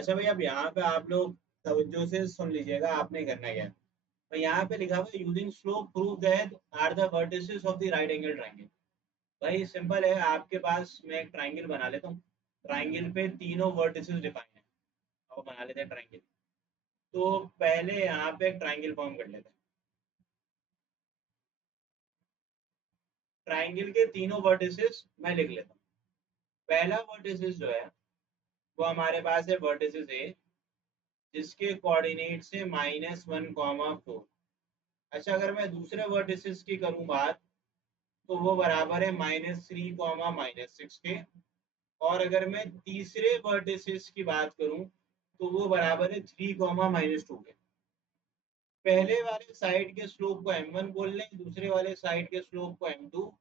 अच्छा भाई, अब यहाँ पे आप लोग तवज्जो से सुन लीजिएगा आपने करना क्या है। तो यहाँ पे लिखा हुआ है using slope prove that are the vertices of the right angle triangle. भाई सिंपल है, आपके पास मैं एक ट्रायंगल बना लेता हूँ। ट्रायंगल पे तीनों वर्टिसेस डिफाइन है, और बना लेते हैं ट्रायंगल। तो पहले यहाँ पे एक ट्रायंगल फॉर्म कर लेते हैं। ट्रायंगल के तीनों वर्टिसेस मैं लिख लेता हूँ। पहला वर्टिसेस जो है वो हमारे पास है वर्टिसेस ए, जिसके कोऑर्डिनेट से -1, 4। अच्छा, अगर मैं दूसरे वर्टिसेस की करूँ बात, तो वो बराबर है -3, -6 के। और अगर मैं तीसरे वर्टिसेस की बात करूं तो वो बराबर है 3, -2 के। पहले वाले साइड के स्लोप को m1 बोल लें, दूसरे वाले साइड के स्लोप को m2,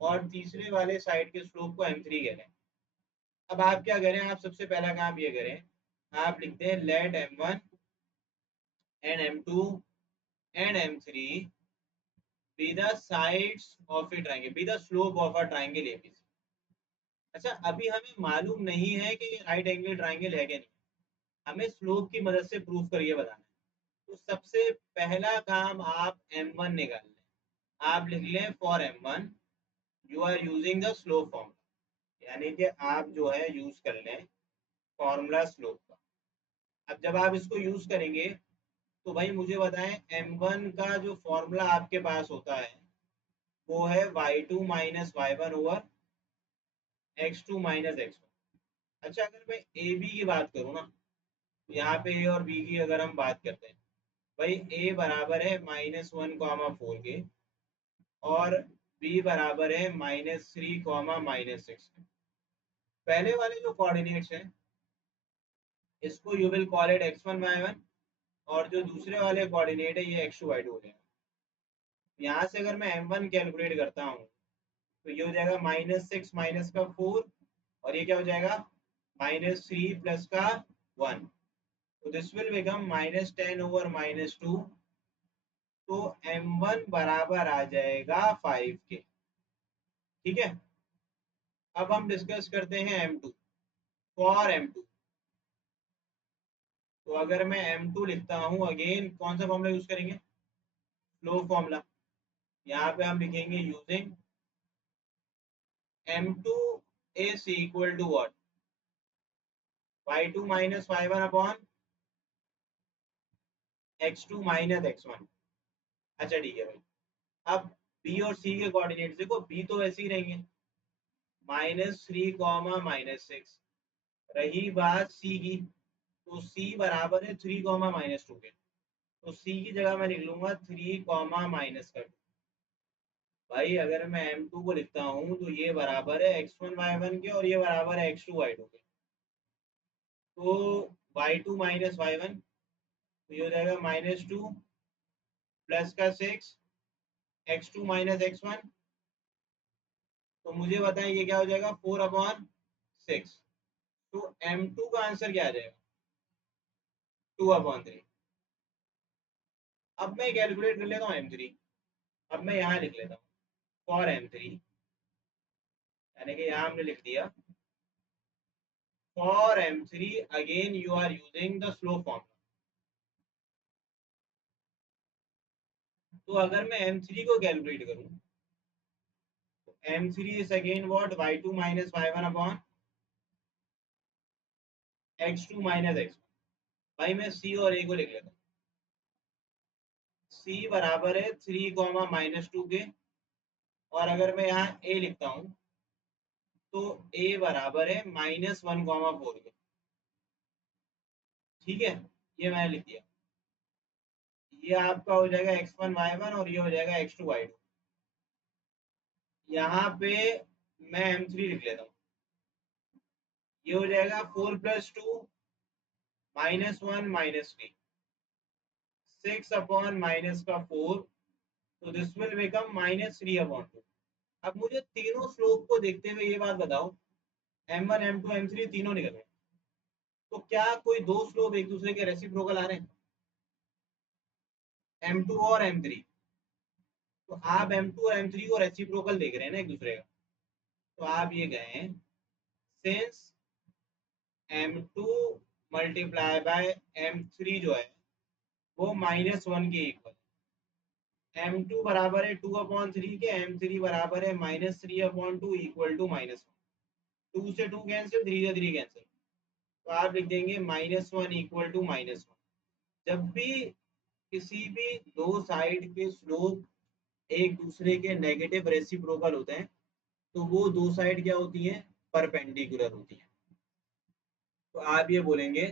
और तीसरे वाले साइड के स्लोप को m3 कह लें। अब आप क्या करें, आप सबसे पहला काम ये करें, आप लिखते हैं let m1 and m2 and m3 be the sides of a triangle, be the slope of a triangle A B C. अच्छा, अभी हमें मालूम नहीं है कि ये राइट एंगल ट्रायंगल है कि नहीं, हमें स्लोप की मदद से प्रूफ करके बताना है। तो सबसे पहला काम आप m1 निकाल लें। आप लिख लें for m1 you are using the slope formula, यानी कि आप जो है यूज कर लें फॉर्मूला स्लोप का। अब जब आप इसको यूज करेंगे तो भाई मुझे बताएं, m1 का जो फॉर्मूला आपके पास होता है वो है y2 - y1 over x2 - x1। अच्छा, अगर मैं ए बी की बात करूँ ना, तो यहाँ पे ए और बी की अगर हम बात करते हैं, भाई ए बराबर है -1, 4 के, और बी बराबर है -3, -6 के। पहले वाले जो कोऑर्डिनेट्स हैं इसको you will call it x1 y1, और जो दूसरे वाले कोऑर्डिनेट है ये x2 y2 हो जाएगा। यहाँ से अगर मैं m1 कैलकुलेट करता हूँ तो ये हो जाएगा -6 माइनस का 4, और ये क्या हो जाएगा -3 प्लस का 1। तो दिस विल बिकम -10 ओवर -2। तो m1 बराबर आ जाएगा 5 के। ठीक है, अब हम डिस्कस करते हैं m2। फॉर m2, तो अगर मैं m2 लिखता हूं, अगेन कौन सा फॉर्मूला यूज करेंगे, फ्लो फॉर्मूला। यहाँ पे हम लिखेंगे using m2 is equal to what, y2 - y1 upon x2 - x1। अच्छा ठीक है भाई, अब b और c के कोऑर्डिनेट्स देखो, b तो वैसे ही रहेंगे -3, -6। रही बात c की, तो c बराबर है 3, -2 के। तो c की जगह मैं लिख लूंगा 3, -2। भाई अगर मैं m2 को लिखता हूँ तो ये बराबर है x1 y1 के, और ये बराबर है x2 y2 के। तो y2 - y1, तो ये हो जाएगा -2 प्लस का 6, x2 - x1। तो मुझे बताएं ये क्या हो जाएगा, 4/6। तो m2 का आंसर क्या आ जाएगा, 2/3। अब मैं कैलकुलेट कर लेता हूँ m3। अब मैं यहाँ लिख लेता हूँ फॉर m3, यानी कि यहाँ हमने लिख दिया for m3, again you are using the slope formula. तो अगर मैं m3 को कैलकुलेट करूँ, तो m3 is again what, y2 - y1 upon x2 - x1। भाई मैं c और a को लिख लेता हूँ। c बराबर है 3, -2 के, और अगर मैं यहाँ a लिखता हूँ तो a बराबर है -1, 4 के। ठीक है, ये मैंने लिख दिया। ये आपका हो जाएगा x1 y1, और ये हो जाएगा x2 y2। यहाँ पे मैं m3 लिख लेता हूँ। ये हो जाएगा 4 + 2 -1 - 3, 6/-4। तो दिस विल बिकम -3/2। अब मुझे तीनों स्लोप को देखते हुए ये बात बताओ, m1 m2 m3 तीनों निकल गए, तो क्या कोई दो स्लोप एक दूसरे के रेसिप्रोकल आ रहे हैं, m2 और m3? तो आप m2 और m3 को रेसिप्रोकल देख रहे हैं ना एक दूसरे का। तो आप ये कहें, since m2 multiply by m3 जो है वो -1 के इक्वल। m2 बराबर है 2/3 के, m3 बराबर है -3/2 इक्वल टू -1। 2 से 2 कैंसिल, 3 से 3 कैंसिल, तो आप लिख देंगे -1 इक्वल टू -1। जब भी किसी भी दो साइड के स्लोप एक दूसरे के नेगेटिव रेसिप्रोकल होते हैं तो वो दो साइड क्या होती हैं, परपेंडिकुलर होती हैं। तो आप ये बोलेंगे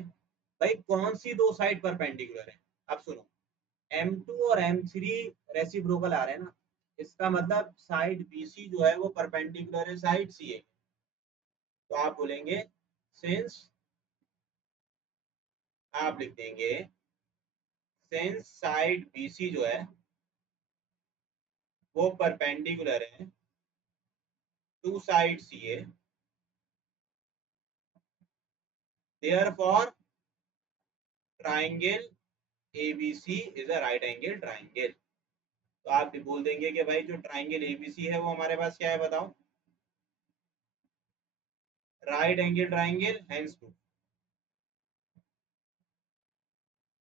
भाई कौन सी दो साइड परपेंडिकुलर है। अब सुनो, M2 और M3 रेसिप्रोकल आ रहे हैं ना, इसका मतलब साइड BC जो है वो परपेंडिकुलर है साइड CA। तो आप बोलेंगे सिंस, आप लिख देंगे सिंस साइड BC जो है वो परपेंडिकुलर है to side CA, therefore triangle ABC is a right angle triangle. तो आप भी बोल देंगे कि भाई जो ट्राइंगल ABC है वो हमारे पास क्या है, बताओ, right angle triangle, hence proof.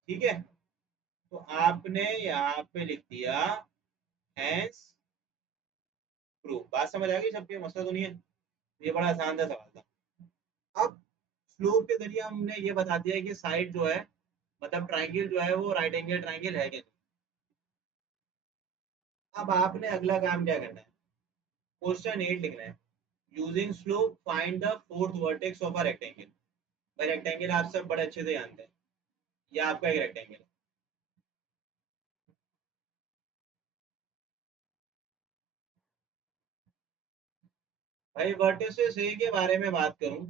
ठीक है, तो आपने यहाँ पे लिख दिया हेंस प्रूफ। बात समझ आ गई सबके, मसला तो नहीं है। ये बड़ा आसान सा सवाल था। अब स्लोप के जरिए हमने ये बता दिया कि साइड जो है, मतलब ट्राइंगल जो है वो राइट एंगल ट्राइंगल है कि नहीं। अब आपने अगला काम क्या करना है, क्वेश्चन 8 लिखना है। Using slope find the fourth vertex of a rectangle. भाई रेक्टेंगल आप सब बड़े अच्छे से जानते हैं, ये आपका एक रेक्टेंगल है। भाई वर्टिसेस ए के बारे में बात करूं,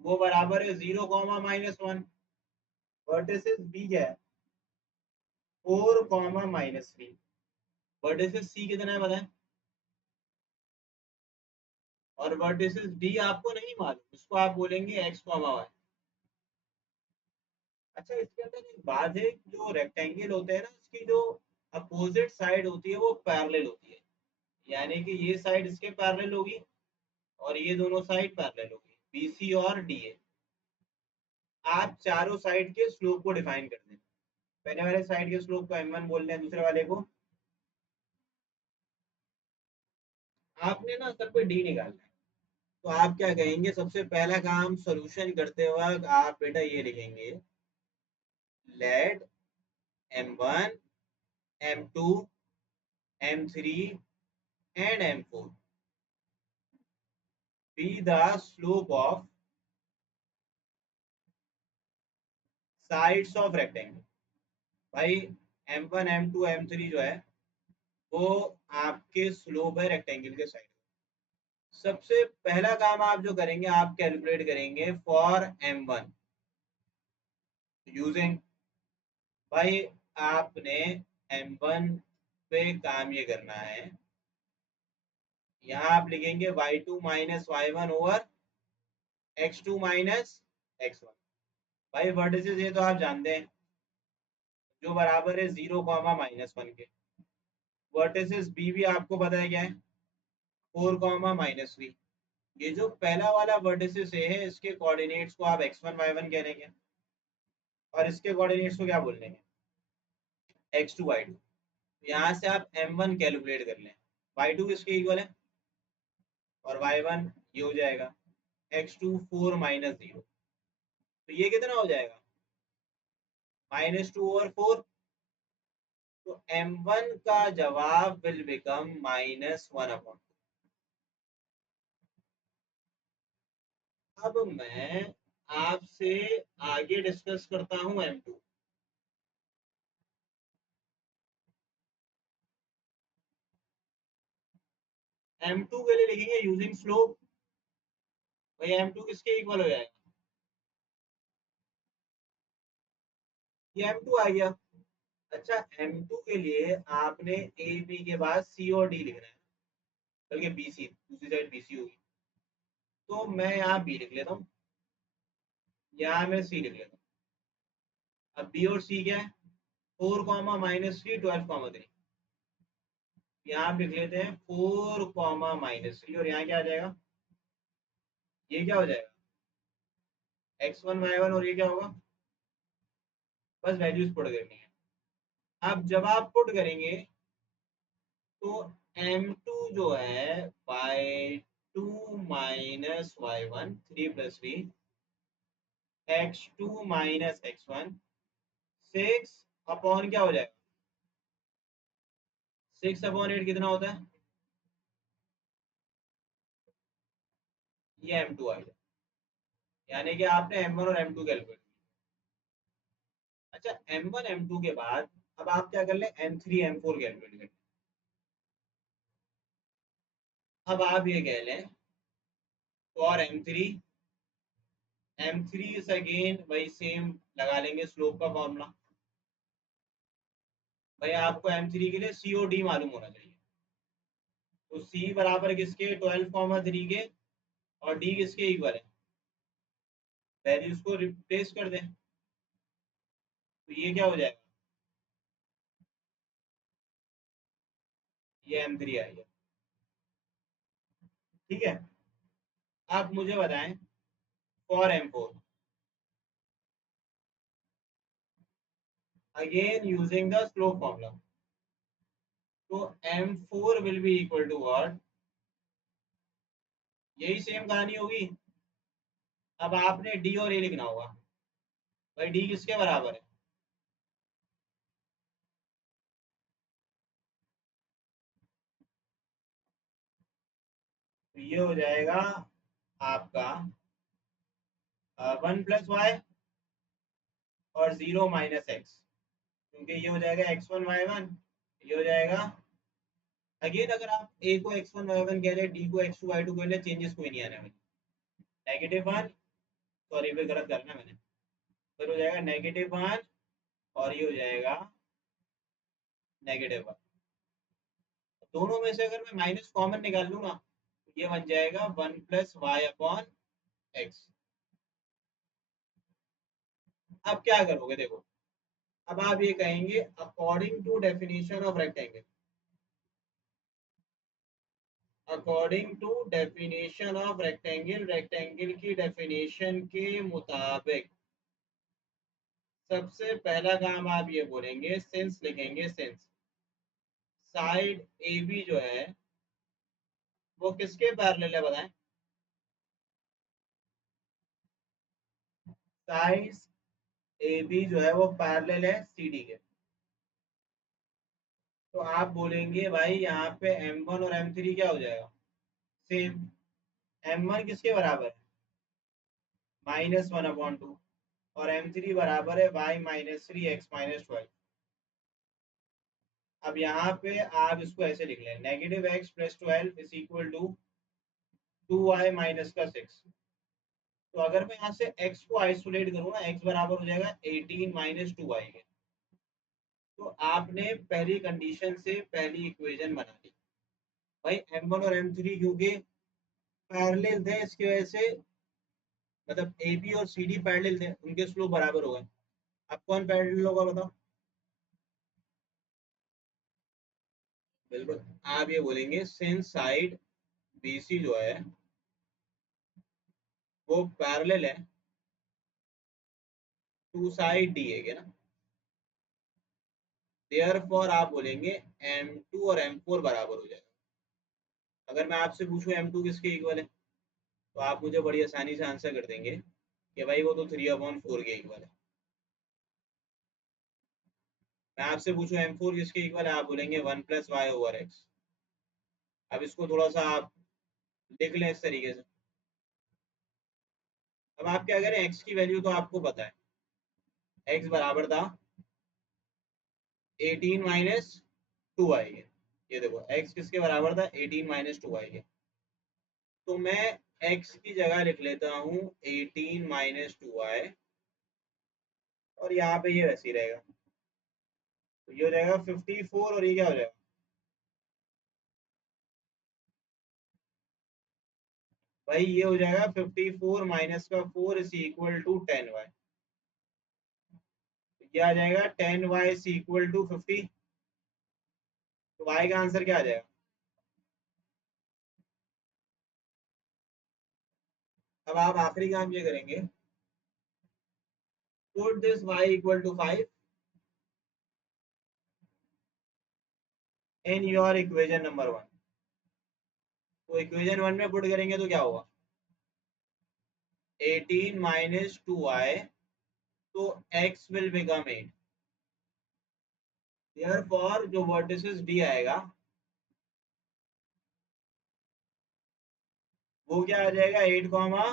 वो बराबर है 0, -1। वर्टिसेस बी क्या है, 4, -3। वर्टिसेस सी कितना है बताएं, और वर्टिसेस डी आपको नहीं मालूम, उसको आप बोलेंगे x, y। अच्छा, इसके अंदर एक बात है, जो रेक्टेंगल होते हैं ना, उसकी जो अपोजिट साइड होती है वो पैरेलल होती है। यानी कि ये साइड इसके पैरेलल होगी और ये दोनों साइड पैरेलल होगी, BC और DA। आप चारों साइड के स्लोप को डिफाइन कर दें। पहले वाले साइड के स्लोप को m1 बोल रहे हैं, दूसरे वाले को आपने ना सब पे D निकालना है। तो आप क्या कहेंगे, सबसे पहला काम सॉल्यूशन करते वक्त आप बेटा ये लिखेंगे, late m1, m2, m3 and m4 be the slope of sides of rectangle। भाई m1, m2, m3 जो है वो आपके स्लोप है रेक्टेंगल के साइड। सबसे पहला काम आप जो करेंगे, आप कैलकुलेट करेंगे फॉर m1 यूजिंग, भाई आपने m1 पे काम ये करना है, यहाँ आप लिखेंगे y2 - y1 over x2 - x1। भाई वर्टिसेस ये तो आप जानते हैं, जो बराबर है 0, -1 के। वर्टिसेस बी भी आपको पता है क्या है, 4, -3। ये जो पहला वाला वर्टिसेस ए है, इसके कोऑर्डिनेट्स को आप x1 y1 कह देंगे और इसके कोऑर्डिनेट्स को क्या बोल देंगे, x2 y2। यहाँ से आप m1 कैलकुलेट कर लें, y2 किसके इक्वल है और y1 ये हो जाएगा x2 4 - 0। तो ये कितना हो जाएगा, -2/4। तो m1 का जवाब विल बिकम -1/2। अब मैं आपसे आगे डिस्कस करता हूं m2। m2 के लिए लिखेंगे यूजिंग स्लोप। भाई m2 किसके इक्वल हो जाएगा, ये m2 आ गया। अच्छा, m2 के लिए आपने ए बी के बाद सी और डी लिखना है, बल्कि BC, दूसरी साइड BC होगी। तो मैं यहाँ बी लिख लेता हूँ, यहाँ मैं सी लिख लेता हूँ। अब बी और सी क्या है, 4, -3, 12, 3। यहाँ आप लिख लेते हैं 4, -3 और यहाँ क्या आ जाएगा, ये क्या हो जाएगा x1 y1 और ये क्या होगा, बस वैल्यूज पुट करनी है। अब जब आप पुट करेंगे तो m2 जो है y2 minus y1 3 + 3 x2 minus x1 6 upon क्या हो जाएगा, 6/8 कितना होता है, ये m2 आ गया। यानी कि आपने m1 और m2 कैलकुलेट। अच्छा, m1 m2 के बाद अब आप क्या कर ले, m3 m4 कैलकुलेट कर। अब आप ये कह लें फॉर m3 इज अगेन वही सेम लगा लेंगे स्लोप का फॉर्मूला। भाई आपको m3 के लिए c और d मालूम होना चाहिए। तो c बराबर किसके, 12,3 के, और d किसके इक्वल है, वैल्यूज को रिप्लेस कर दें। तो ये क्या हो जाएगा, ये m3 आ गया। ठीक है, आप मुझे बताएं for m4, again using the slope formula. तो m4 will be equal to what, यही सेम कहानी होगी। अब आपने डी और ए लिखना होगा। भाई डी किसके बराबर है, तो ये हो जाएगा आपका 1 + y और 0 - x, क्योंकि ये हो जाएगा x1 y1, ये हो जाएगा। अगेन अगर आप a को x1 y1 कह रहे, डी को x2 y2 कह रहे, चेंजेस कोई नहीं आने वाले। -1, सॉरी फिर गलत करना मैंने, फिर हो जाएगा -1 और ये हो जाएगा -1। दोनों में से अगर मैं माइनस कॉमन निकाल लूँ ना, तो ये बन जाएगा 1 + y/x। अब क्या करोगे देखो, अब आप ये कहेंगे according to definition of rectangle, according to definition of rectangle, rectangle की डेफिनेशन के मुताबिक सबसे पहला काम आप ये बोलेंगे, सिंस लिखेंगे, सिंस साइड ए बी जो है वो किसके पैरेलल है बताएं, साइड ए बी जो है वो पैरेलल है सी डी के। तो आप बोलेंगे भाई यहाँ पे m1 और m3 क्या हो जाएगा, सेम। m1 किसके बराबर है, -1/2, और m3 बराबर है y-3 x-12। अब यहाँ पे आप इसको ऐसे लिख लें, -x + 12 is equal to 2y - 6। तो अगर मैं यहाँ से x को आइसोलेट करूँ ना, x बराबर हो जाएगा 18 - 2y के। तो आपने पहली कंडीशन से पहली इक्वेशन बना ली। भाई m1 और m3 क्योंकि पैरेलल थे, इसकी वजह से, मतलब ए बी और सी डी पैरेलल थे, उनके स्लोप बराबर हो गए। अब कौन पैरेलल होगा बताओ, बिल्कुल आप ये बोलेंगे सिंस साइड बी सी जो है वो पैरेलल है टू साइड डी है क्या ना, देयरफॉर आप बोलेंगे m2 और m4 बराबर हो जाएगा। अगर मैं आपसे पूछूं m2 किसके इक्वल है, तो आप मुझे बड़ी आसानी से आंसर कर देंगे कि भाई वो तो 3/4 के इक्वल है। मैं आपसे पूछूं m4 किसके इक्वल है, आप बोलेंगे 1 + y/x। अब इसको थोड़ा सा आप लिख लें इस तरीके से। अब आप क्या करें, x की वैल्यू तो आपको पता है, x बराबर था 18 - 2y के। ये देखो x किसके बराबर था, 18 - 2y के। तो मैं x की जगह लिख लेता हूँ 18 - 2y, और यहाँ पे ये वैसे ही रहेगा। तो ये हो जाएगा 54, और ये क्या हो जाएगा, भाई ये हो जाएगा 54 - 4 इज इक्वल टू 10y। ये आ जाएगा 10y इज इक्वल टू 50। तो y का आंसर क्या आ जाएगा। अब आप आखिरी काम ये करेंगे, put this y equal to 5 in your equation number 1. तो इक्वेशन 1 में पुट करेंगे तो क्या होगा 18 minus 2y, तो x will become 8. Therefore जो वर्टिसेस d आएगा वो क्या आ जाएगा 8 कॉमा,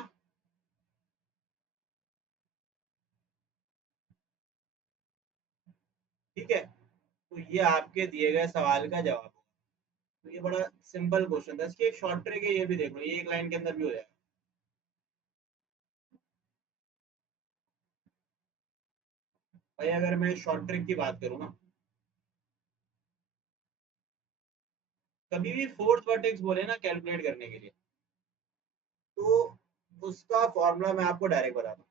ठीक है। तो ये आपके दिए गए सवाल का जवाब होगा। तो ये बड़ा सिंपल क्वेश्चन था, इसकी एक शॉर्ट ट्रिक है, ये भी देख लो, ये एक लाइन के अंदर भी हो जाएगा। भाई अगर मैं शॉर्ट ट्रिक की बात करूँ ना, कभी भी फोर्थ वर्टेक्स बोले ना कैलकुलेट करने के लिए, तो उसका फॉर्मूला मैं आपको डायरेक्ट बताता हूँ,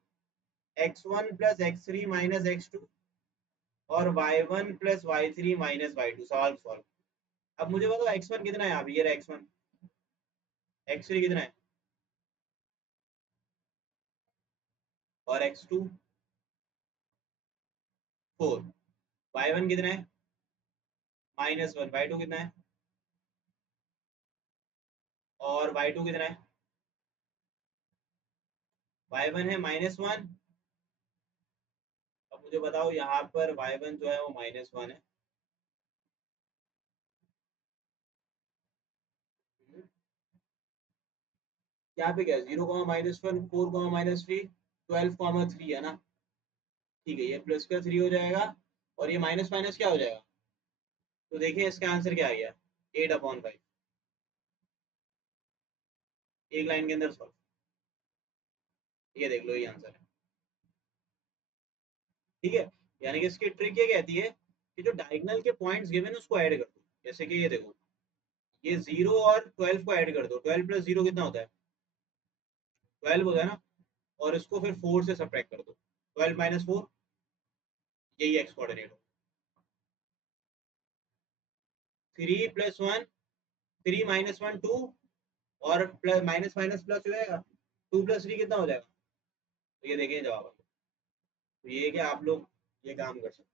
x1 plus x three minus x2 और y1 plus Y three minus y2। सवाल सॉल्व। अब मुझे बताओ x1 कितना है, आप ये रहा x1, x3 कितना है और x2 4, y1 कितना है -1, y2 कितना है और y2 कितना है, y1 है -1। अब मुझे बताओ यहाँ पर y1 जो है वो -1 है, यहाँ पे क्या है 0,-1, 4,-3, 12,3 है ना, ठीक है। ये प्लस का 3 हो जाएगा और ये माइनस माइनस क्या हो जाएगा, तो देखिए इसका आंसर क्या आ गया 8/5। एक लाइन के अंदर सॉल्व, ये देख लो ये आंसर है, ठीक है। यानी कि इसकी ट्रिक ये कहती है कि जो डायगोनल के पॉइंट्स गिवन उसको ऐड कर दो। जैसे कि ये देखो, ये 0 और 12 को ऐड कर दो, 12 प्लस 0 कितना होता है 12 होता है ना, और इसको फिर 4 से सब्ट्रैक्ट कर दो, 12 माइनस 4, यही एक्स कोऑर्डिनेट हो। 3 प्लस 1, 3 माइनस 1 2, और प्लस माइनस माइनस प्लस हो जाएगा, 2 प्लस 3 कितना हो जाएगा, तो ये देखें जवाब। तो ये है कि आप लोग ये काम कर सकते हैं।